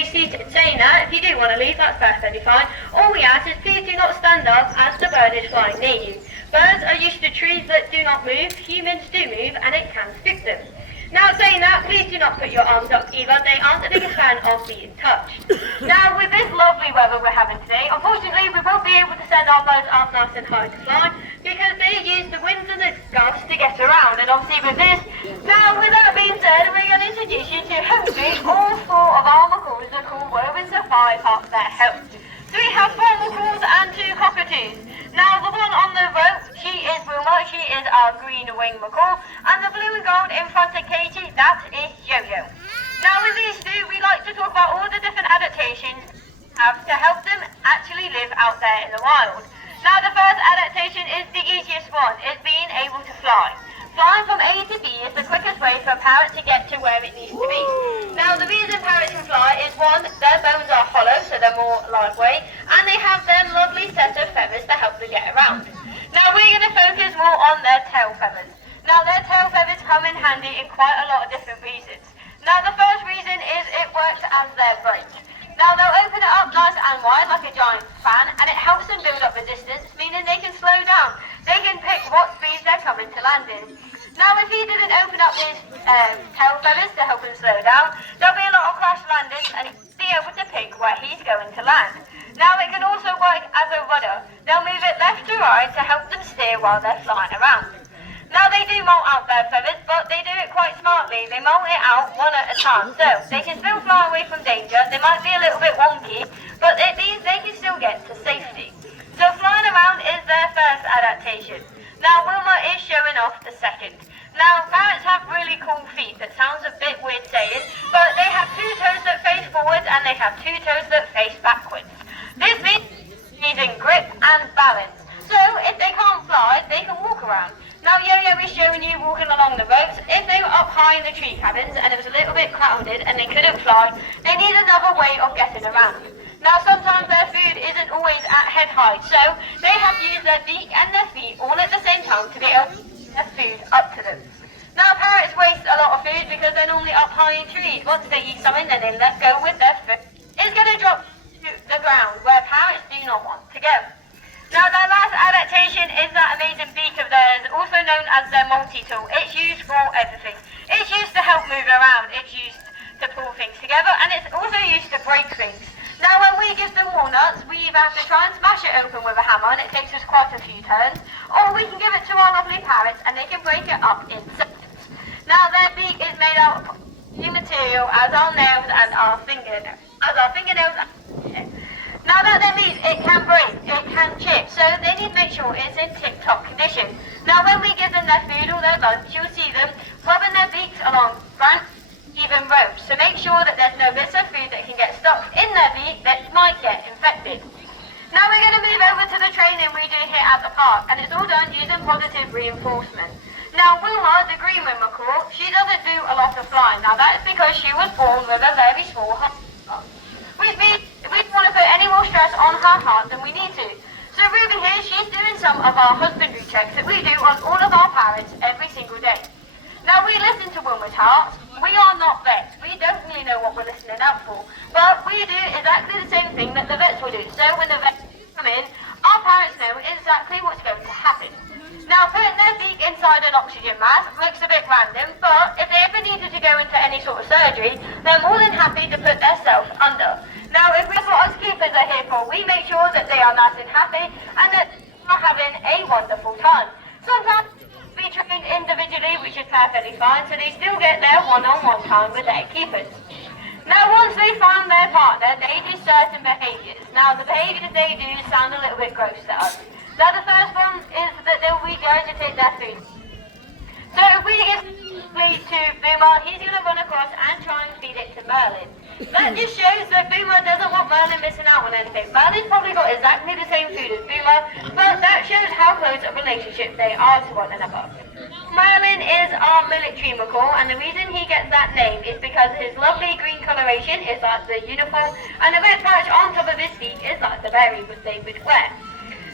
saying that, if you do want to leave, that's perfectly fine. All we ask is please do not stand up as the bird is flying near you. Birds are used to trees that do not move, humans do move, and it can spook them. Now saying that, please do not put your arms up either, they aren't the biggest fan of being touched. Now with this lovely weather we're having today, unfortunately we won't be able to send our birds up nice and high to fly, because they use the winds and the gusts to get around, and obviously with this, now with that being said, we're going to introduce you to hopefully all four of our macaws that call Woburn Safari Park their home. So we have 4 macaws and 2 cockatoos. Now the one on the rope, she is Wilma, she is our green wing macaw, and the blue and gold in front of Katie, that is Yo-Yo. Now with these two, we like to talk about all the different adaptations have to help them actually live out there in the wild. Now the first adaptation is the easiest one, it's being able to fly. Flying from A to B is the quickest way for a parrot to get to where it needs to be. Now the reason parrots can fly is one, their bones are hollow so they're more lightweight, and they have their lovely set of feathers to help them get around. Now we're going to focus more on their tail feathers. Now their tail feathers come in handy in quite a lot of different reasons. Now the first reason is it works as their brake. Now they'll open it up nice and wide like a giant fan, and it helps them build up resistance, meaning they can slow down. They can pick what speed they're coming to land in. Now if he didn't open up his tail feathers to help him slow down, there'll be a lot of crash landings and he'll be able to pick where he's going to land. Now it can also work as a rudder. They'll move it left to right to help them steer while they're flying around. Now they do molt out their feathers, but they do it quite smartly. They molt it out one at a time, so they can still fly away from danger. They might be a little bit wonky, but it means they can still get to safety. So flying around is their first adaptation. Now Wilma is showing off the second. Now parrots have really cool feet that sounds a bit weird saying, but they have 2 toes that face forwards and they have 2 toes that face backwards. This means using grip and balance. So if they can't fly, they can walk around. Now Yo-Yo is showing you walking along the ropes. If they were up high in the tree cabins and it was a little bit crowded and they couldn't fly, they need another way of getting around. Now sometimes their food isn't always at head height, so they have to use their beak and their feet all at the same time to be able to get their food up to them. Now parrots waste a lot of food because they're normally up high in trees. Once they eat something, then they let go with their food. It's going to drop to the ground where parrots do not want to go. Now their last adaptation is that amazing beak of theirs, also known as their multi-tool. It's used for everything. It's used to help move around, it's used to pull things together, and it's also used to break things. Now when we give them walnuts, we either have to try and smash it open with a hammer, and it takes us quite a few turns, or we can give it to our lovely parrots and they can break it up in seconds. Now their beak is made out of the same material as our nails and our fingernails. Now that means it can break, it can chip, so they need to make sure it's in tip-top condition. Now when we give them their food or their lunch, you'll see them rubbing their beaks along front, even ropes, so make sure that there's no bits of food that can get stuck in their beak that might get infected. Now we're going to move over to the training we do here at the park, and it's all done using positive reinforcement. Now Wilma, the green wing macaw, she doesn't do a lot of flying. Now that is because she was born with a very small heart, which means we don't want to put any more stress on her heart than we need to. So Ruby here, she's doing some of our husbandry checks that we do on all of our parrots every single day. Now we listen to Wilma's heart. We are not vets. We don't really know what we're listening out for. But we do exactly the same thing that the vets will do. So when the vets come in, our parrots know exactly what's going to happen. Now putting their beak inside an oxygen mask looks a bit random, but if they ever needed to go into any sort of surgery, they're more than happy to put themselves under. Now if we what us keepers are here for, we make sure that they are nice and happy and that they are having a wonderful time. Sometimes we train individually, which is perfectly fine, so they still get their one-on-one time with their keepers. Now once they find their partner, they do certain behaviours. Now the behaviours they do sound a little bit gross to us. Now the first one is that they'll regurgitate their food. So if we give food to Boomer, he's going to run across and try and feed it to Merlin. That just shows that Boomer doesn't want Merlin missing out on anything. Merlin's probably got exactly the same food as Boomer, but that shows how close a relationship they are to one another. Merlin is our military macaw, and the reason he gets that name is because his lovely green coloration is like the uniform, and the red patch on top of his feet is like the berry which they would wear.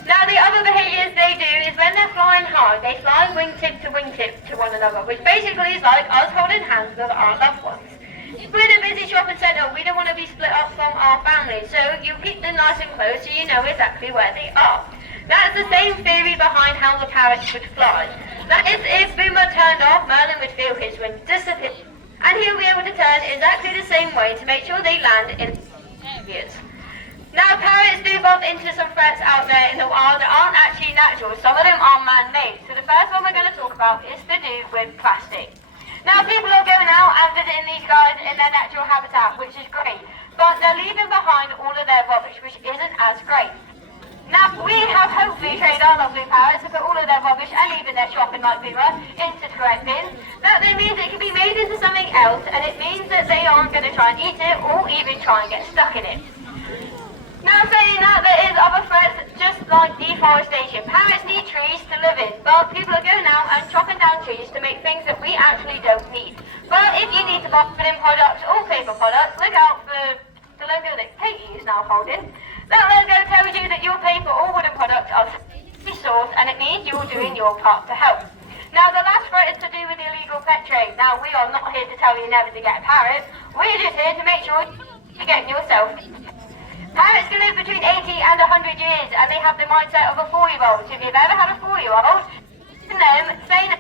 Now the other behaviours they do is when they're flying high, they fly wingtip to one another, which basically is like us holding hands with our loved ones. If we're in a busy shopping centre, we don't want to be split our family, so you keep them nice and close so you know exactly where they are. That's the same theory behind how the parrots would fly. That is, if Boomer turned off, Merlin would feel his wind disappear, and he'll be able to turn exactly the same way to make sure they land in areas. Now, parrots do bump into some threats out there in the wild that aren't actually natural. Some of them are man-made. So the first one we're going to talk about is to do with plastic. Now, people are going out and visiting these guys in their natural habitat, which is great, but they're leaving behind all of their rubbish, which isn't as great. Now, we have hopefully trained our lovely parrots to put all of their rubbish and leaving their shopping like Boomer into the correct bins. That then means it can be made into something else, and it means that they aren't going to try and eat it or even try and get stuck in it. Now, saying that, there is other threats, just like deforestation. Parrots need trees to live in, but people are going out and chopping down trees to make things that we actually don't need. But if you need to buy wooden products or paper products, look out for the logo that Katie is now holding. That logo tells you that your paper or wooden products are resourced, and it means you're doing your part to help. Now, the last threat is to do with illegal pet trade. Now, we are not here to tell you never to get a parrot. We're just here to make sure you get yourself. Parrots can live between 80 and 100 years, and they have the mindset of a 4-year-old. So if you've ever had a 4-year-old, them say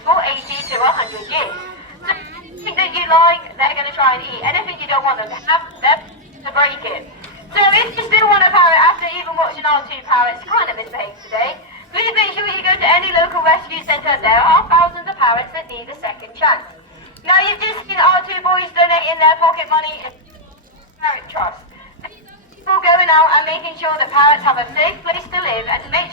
for 80 to 100 years. So anything that you like, they're going to try and eat. Anything you don't want them to have, they're to break it. So if you still want a parrot after even watching our 2 parrots kind of misbehave today, please make sure you go to any local rescue centre. There are thousands of parrots that need a second chance. Now, you've just seen our 2 boys donating their pocket money in Parrot Trust. People going out and making sure that parrots have a safe place to live and to make